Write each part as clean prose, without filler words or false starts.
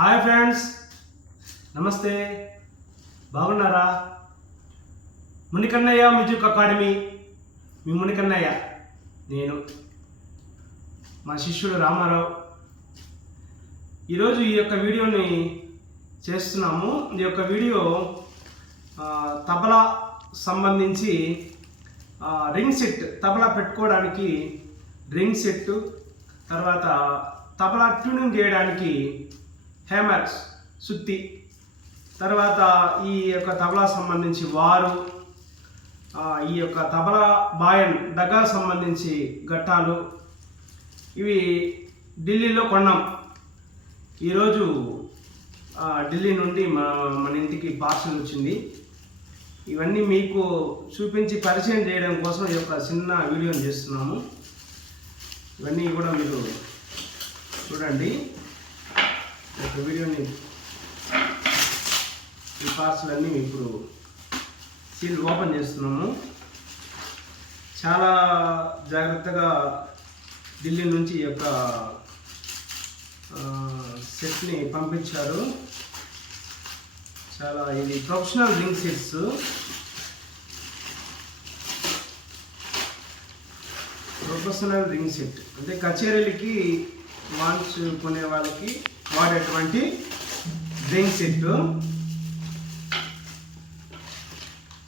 Hi friends, నమస్తే. బాగున్నారా? మునికన్నయ్య music academy, మీ మునికన్నయ్య. నేను మా శిష్యుడు రామారావు. ఈరోజు ఈ యొక్క వీడియోని చేస్తున్నాము. ఈ యొక్క వీడియో తబలా సంబంధించి రింగ్ సెట్, తబలా పెట్టుకోవడానికి రింగ్ సెట్, తర్వాత తబలా ట్యూనింగ్ చేయడానికి హ్యామర్స్, సుత్తి, తర్వాత ఈ యొక్క తబలా సంబంధించి వారు, ఈ యొక్క తబలా బాయన్ దగ్గర సంబంధించి ఘట్టాలు, ఇవి ఢిల్లీలో కొన్నాం. ఈరోజు ఢిల్లీ నుండి మన ఇంటికి పార్సల్ వచ్చింది. ఇవన్నీ మీకు చూపించి పరిచయం చేయడం కోసం ఈ యొక్క చిన్న వీడియోని చేస్తున్నాము. ఇవన్నీ కూడా మీరు చూడండి. ఈ యొక్క వీడియోని, ఈ పార్సల్ అన్నీ ఇప్పుడు సీల్ ఓపెన్ చేస్తున్నాము. చాలా జాగ్రత్తగా ఢిల్లీ నుంచి ఈ యొక్క సెట్ని పంపించారు. చాలా ఇది professional ring sets. Professional ring set అంటే కచేరీలకి వాన్స్ కొనే వాళ్ళకి వాడేటువంటి రింగ్ సెట్.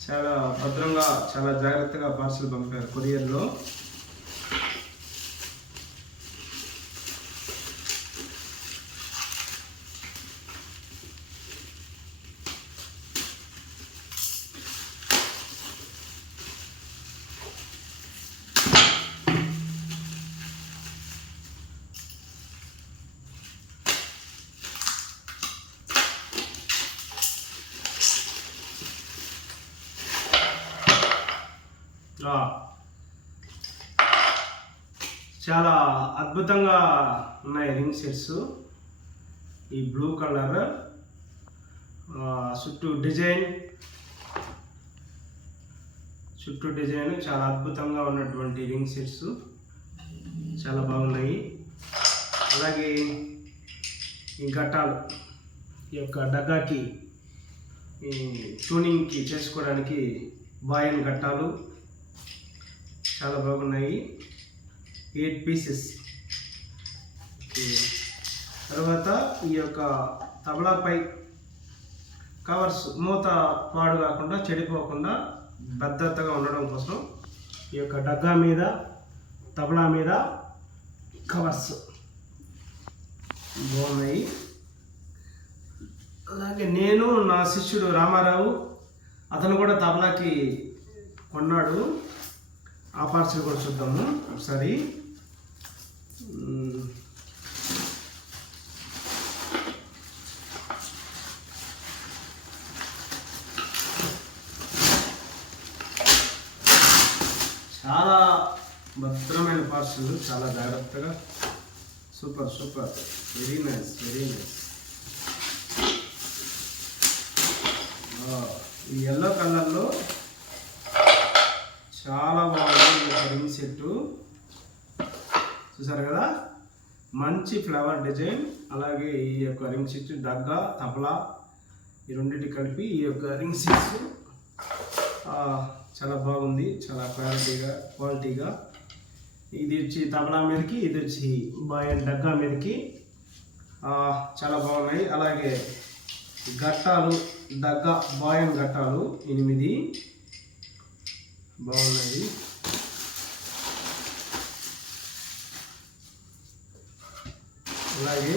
చాలా భద్రంగా, చాలా జాగ్రత్తగా పార్సల్ పంపారు కొరియర్లో. చాలా అద్భుతంగా ఉన్నాయి రింగ్ సెట్స్. ఈ బ్లూ కలర్ చుట్టూ డిజైన్ చాలా అద్భుతంగా ఉన్నటువంటి రింగ్ సెట్స్ చాలా బాగున్నాయి. అలాగే ఈ ఘట్టాలు, ఈ యొక్క డగ్గాకి ట్యూనింగ్కి చేసుకోవడానికి బాయన్ ఘట్టాలు చాలా బాగున్నాయి. 8 పీసెస్. తర్వాత ఈ యొక్క తబలాపై కవర్స్, మూత పాడు కాకుండా, చెడిపోకుండా భద్రతగా ఉండడం కోసం ఈ యొక్క డగ్గా మీద, తబలా మీద కవర్స్ బాగున్నాయి. అలాగే నేను, నా శిష్యుడు రామారావు, అతను కూడా తబలాకి కొన్నాడు. ఆ పార్సల్ కూడా చూద్దాము ఒకసారి. చాలా భద్రమైన పార్సల్, చాలా జాగ్రత్తగా. Super super, very nice, very nice. ఈ ఎల్లో కలర్లో చాలా బాగుంది రింగ్ సెట్. చూసారు కదా, మంచి ఫ్లవర్ డిజైన్. అలాగే ఈ యొక్క రింగ్ సెట్, డగ్గా, తబలా, ఈ రెండింటి కలిపి ఈ యొక్క రింగ్ సెట్స్ చాలా బాగుంది, చాలా క్వాలిటీగా. ఇది వచ్చి తబలా మీదకి, ఇది వచ్చి బాయన్ డగ్గా మీదకి చాలా బాగున్నాయి. అలాగే ఘట్టాలు, డగ్గా బాయన్ ఘట్టాలు 8 బాగున్నాయి. అలాగే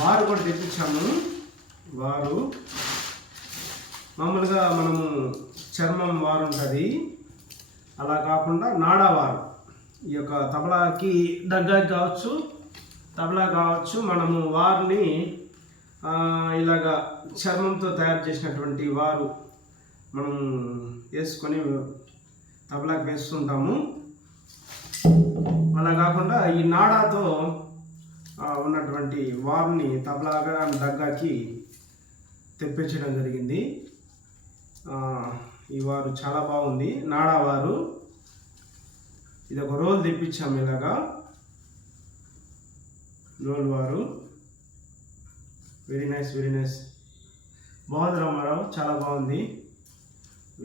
వారు కూడా తెప్పించాము. వారు మామూలుగా మనము చర్మం వారు ఉంటుంది, అలా కాకుండా నాడా వారు. ఈ యొక్క తబలాకి, డగ్గాకి కావచ్చు, తబలా కావచ్చు, మనము వారిని ఇలాగా చర్మంతో తయారు చేసినటువంటి వారు మనం వేసుకొని తబలాకి వేస్తుంటాము. అలా కాకుండా ఈ నాడాతో ఉన్నటువంటి వారిని తబలాగా, డగ్గాకి తెప్పించడం జరిగింది. ఈ వారు చాలా బాగుంది, నాడా వారు. ఇది ఒక రోల్ తెప్పించాము, ఇలాగా రోల్ వారు. Very nice, very nice. బాగుంది రామారావు, చాలా బాగుంది.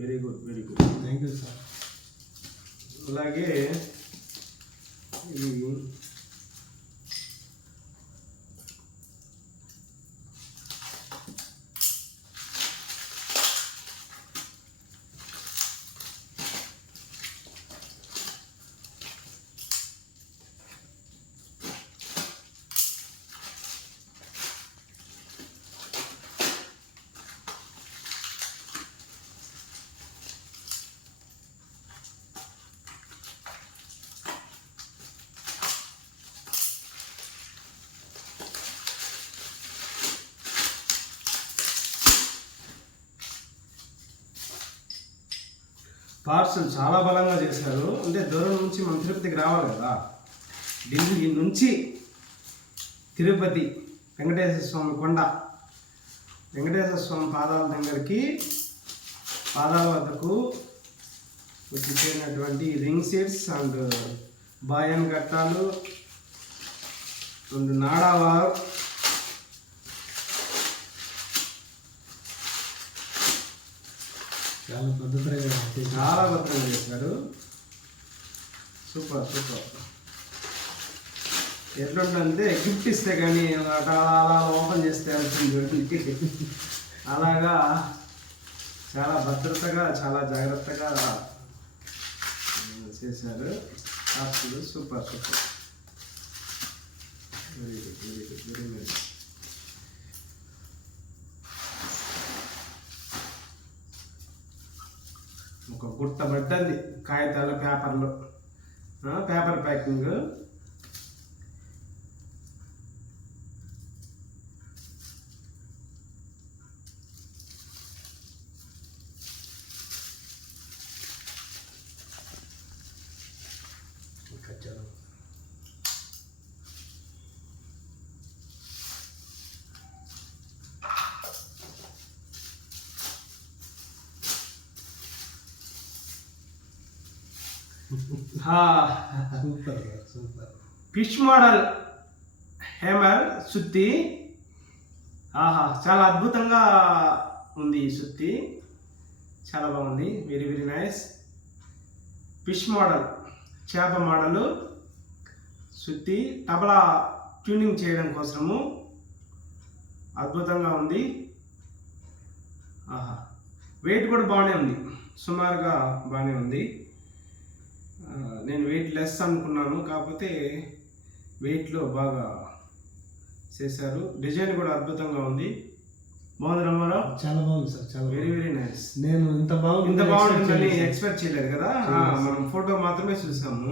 Very good, very good. Thank you sir. అలాగే ఇది పార్సల్ చాలా బలంగా చేశారు. అంటే దూరం నుంచి మనం తిరుపతికి రావాలి కదా, ఢిల్లీ నుంచి తిరుపతి వెంకటేశ్వర స్వామి కొండ, వెంకటేశ్వర స్వామి పాదాల వద్దకు వచ్చేసినటువంటి రింగ్ సెట్స్ అండ్ బాయన్ గట్టాలు అండ్ నాడావారు, చాలా భద్రంగా చేశారు. Super super. ఎట్లుంటుందంటే గిఫ్ట్ ఇస్తే కానీ అలా ఓపెన్ చేస్తే అలాగా చాలా భద్రతగా, చాలా జాగ్రత్తగా చేశారు. Super super. Very good, very good, very nice. ఒక గుట్ట పడ్డది కాగితాలు, పేపర్లు, paper packing. Super super. Fish model hammer సుత్తి. చాలా అద్భుతంగా ఉంది ఈ సుత్తి, చాలా బాగుంది. Very very nice. Fish model, చేప మోడలు సుత్తి, తబలా ట్యూనింగ్ చేయడం కోసము అద్భుతంగా ఉంది. వెయిట్ కూడా బాగానే ఉంది, సుమారుగా బాగానే ఉంది. నేను వెయిట్ లెస్ అనుకున్నాను, కాకపోతే వెయిట్లో బాగా చేశారు. డిజైన్ కూడా అద్భుతంగా ఉంది. బాగుంది రామారావు, చాలా బాగుంది సార్, చాలా వెరీ వెరీ నైస్. నేను ఇంత బాగుంటుందని ఎక్స్పెక్ట్ చేయలేదు కదా, మనం ఫోటో మాత్రమే చూసాము.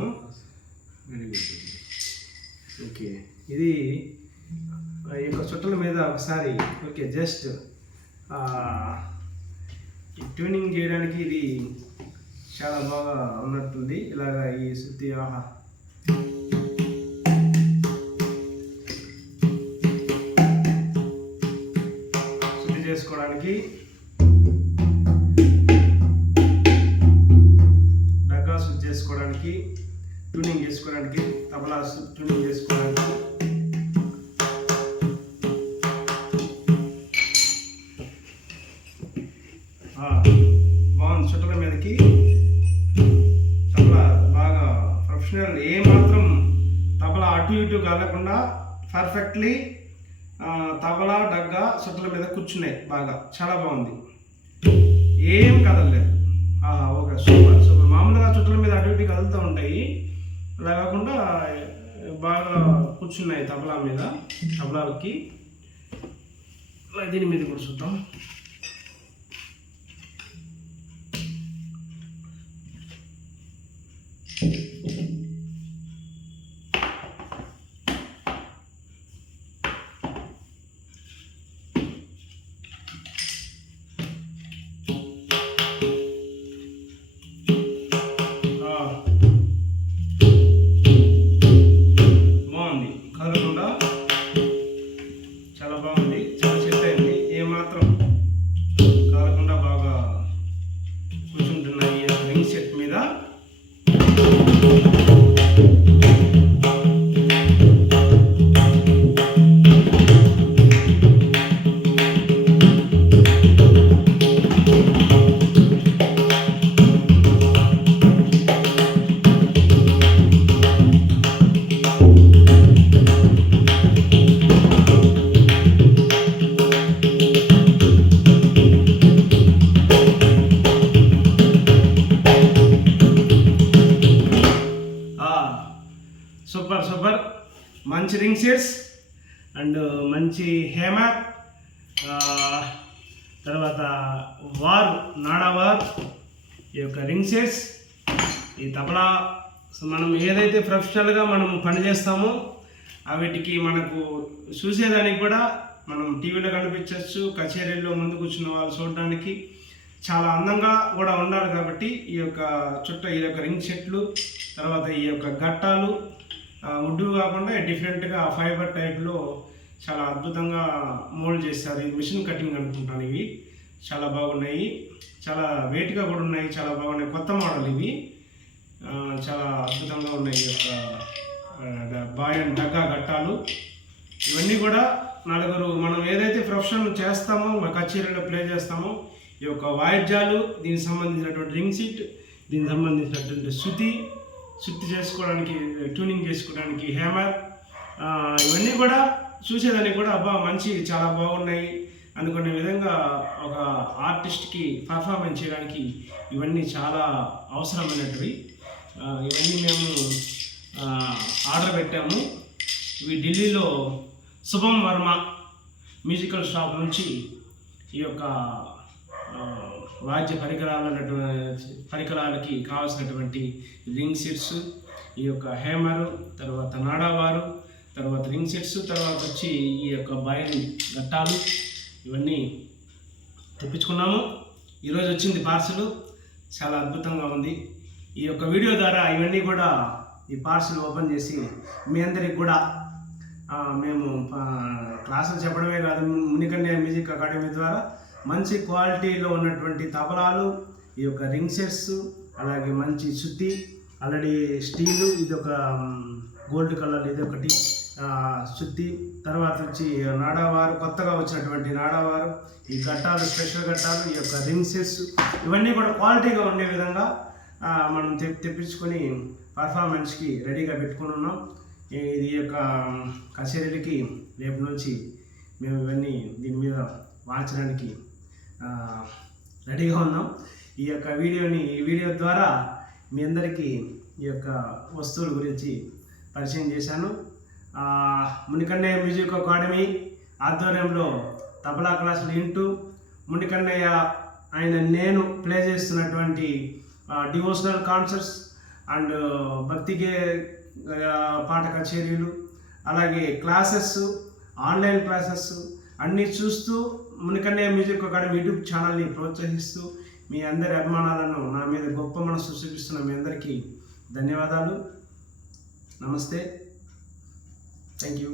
Very good. ఓకే, ఇది ఈ యొక్క చుట్టల మీద ఒకసారి ఓకే జస్ట్ ట్యూనింగ్ చేయడానికి ఇది చాలా బాగా ఉన్నట్టుంది. ఇలాగా ఈ శుద్ధి శుద్ధి చేసుకోవడానికి, డగ్గా శుద్ధి చేసుకోవడానికి, ట్యూనింగ్ చేసుకోవడానికి, తబలా ట్యూనింగ్ చేసుకోవడానికి బాగుంది. చుట్టల మీదకి తబలా బాగా ప్రొఫెషనల్, ఏమాత్రం తబలా అటు ఇటు కాకుండా పర్ఫెక్ట్లీ తబలా డగ్గా చుట్టల మీద కూర్చున్నాయి బాగా, చాలా బాగుంది, ఏం కదలలేదు. Okay, super super. మామూలుగా చుట్టల మీద అటు ఇటు కదులుతూ ఉంటాయి, అలా కాకుండా బాగా కూర్చున్నాయి తబలా మీద, తబలాలకి. దీని మీద కూడా చూద్దాం. బాగుంది, కదలకుండా చాలా బాగుంది, చాలా సెట్ అయింది. ఏమాత్రం రింగ్ సెట్స్ అండ్ మంచి హేమర్, తర్వాత నాడావార్, ఈ యొక్క రింగ్ సెట్స్, ఈ తబలా మనం ఏదైతే ప్రొఫెషనల్గా మనం పనిచేస్తామో వీటికి మనకు చూసేదానికి కూడా మనం టీవీలో కనిపించవచ్చు, కచేరీల్లో ముందు కూర్చున్న వాళ్ళు చూడడానికి చాలా అందంగా కూడా ఉండాలి. కాబట్టి ఈ యొక్క రింగ్ సెట్లు, తర్వాత ఈ యొక్క గట్టాలు వుడ్ కాకుండా డిఫరెంట్గా ఫైబర్ టైప్లో చాలా అద్భుతంగా మోల్డ్ చేస్తారు. ఇది మిషన్ కటింగ్ అనుకుంటాను. ఇవి చాలా బాగున్నాయి, చాలా వెయిట్గా కూడా ఉన్నాయి, చాలా బాగున్నాయి. కొత్త మోడల్ ఇవి, చాలా అద్భుతంగా ఉన్నాయి. ఈ యొక్క బాయన్ డగ్గా గట్టాలు ఇవన్నీ కూడా నలుగురు మనం ఏదైతే ప్రొఫెషన్ చేస్తామో, మా కచేరీలో ప్లే చేస్తామో, ఈ యొక్క వాయిద్యాలు, దీనికి సంబంధించినటువంటి రింగ్ సెట్, దీనికి సంబంధించినటువంటి శృతి చేసుకోవడానికి, ట్యూనింగ్ చేసుకోవడానికి హేమర్, ఇవన్నీ కూడా చూసేదానికి కూడా మంచి చాలా బాగున్నాయి అనుకునే విధంగా ఒక ఆర్టిస్ట్కి పర్ఫార్మెన్స్ చేయడానికి ఇవన్నీ చాలా అవసరమైనటివి. ఇవన్నీ మేము ఆర్డర్ పెట్టాము. ఇవి ఢిల్లీలో శుభం వర్మ మ్యూజికల్ షాప్ నుంచి ఈ యొక్క వాద్య పరికరాలకి కావాల్సినటువంటి రింగ్ సెట్స్, ఈ యొక్క హేమరు, తర్వాత నాడావారు, తర్వాత రింగ్ సెట్స్, తర్వాత వచ్చి ఈ యొక్క బాయిల్ గట్టాలు ఇవన్నీ తెప్పించుకున్నాము. ఈరోజు వచ్చింది పార్సల్, చాలా అద్భుతంగా ఉంది. ఈ యొక్క వీడియో ద్వారా ఇవన్నీ కూడా ఈ పార్సల్ ఓపెన్ చేసి మీ అందరికి కూడా మేము క్లాసులు చెప్పడమే కాదు, మునికన్య మ్యూజిక్ అకాడమీ ద్వారా మంచి క్వాలిటీలో ఉన్నటువంటి తబలాలు, ఈ యొక్క రింగ్ సెట్స్, అలాగే మంచి శృతి, ఆల్రెడీ స్టీలు, ఇది ఒక గోల్డ్ కలర్, ఇది ఒకటి శృతి, తర్వాత వచ్చి నాడావారు, కొత్తగా వచ్చినటువంటి నాడావారు, ఈ గట్టాలు, స్పెషల్ గట్టాలు, ఈ యొక్క రింగ్ సెట్స్, ఇవన్నీ కూడా క్వాలిటీగా ఉండే విధంగా మనం తెప్పించుకొని పర్ఫార్మెన్స్కి రెడీగా పెట్టుకుని ఉన్నాం. ఇది యొక్క కచేరీలకి రేపు నుంచి మేము ఇవన్నీ దీని మీద వాంచడానికి రెడీగా ఉన్నాం. ఈ యొక్క వీడియో ద్వారా మీ అందరికీ ఈ యొక్క వస్తువుల గురించి పరిచయం చేశాను. మునికన్నయ్య మ్యూజిక్ అకాడమీ ఆధ్వర్యంలో తబలా క్లాసులు వింటూ మునికన్నయ్య నేను ప్లే చేస్తున్నటువంటి డివోషనల్ కాన్సర్ట్స్ అండ్ భక్తిగే పాట కచేరీలు, అలాగే క్లాసెస్, ఆన్లైన్ క్లాసెస్ అన్నీ చూస్తూ మునికన్నయ్య మ్యూజిక్ అకాడమీ యూట్యూబ్ ఛానల్ని ప్రోత్సహిస్తూ మీ అందరి అభిమానాలను నా మీద గొప్ప మనసు చూపిస్తున్న మీ అందరికీ ధన్యవాదాలు. నమస్తే, థ్యాంక్ యూ.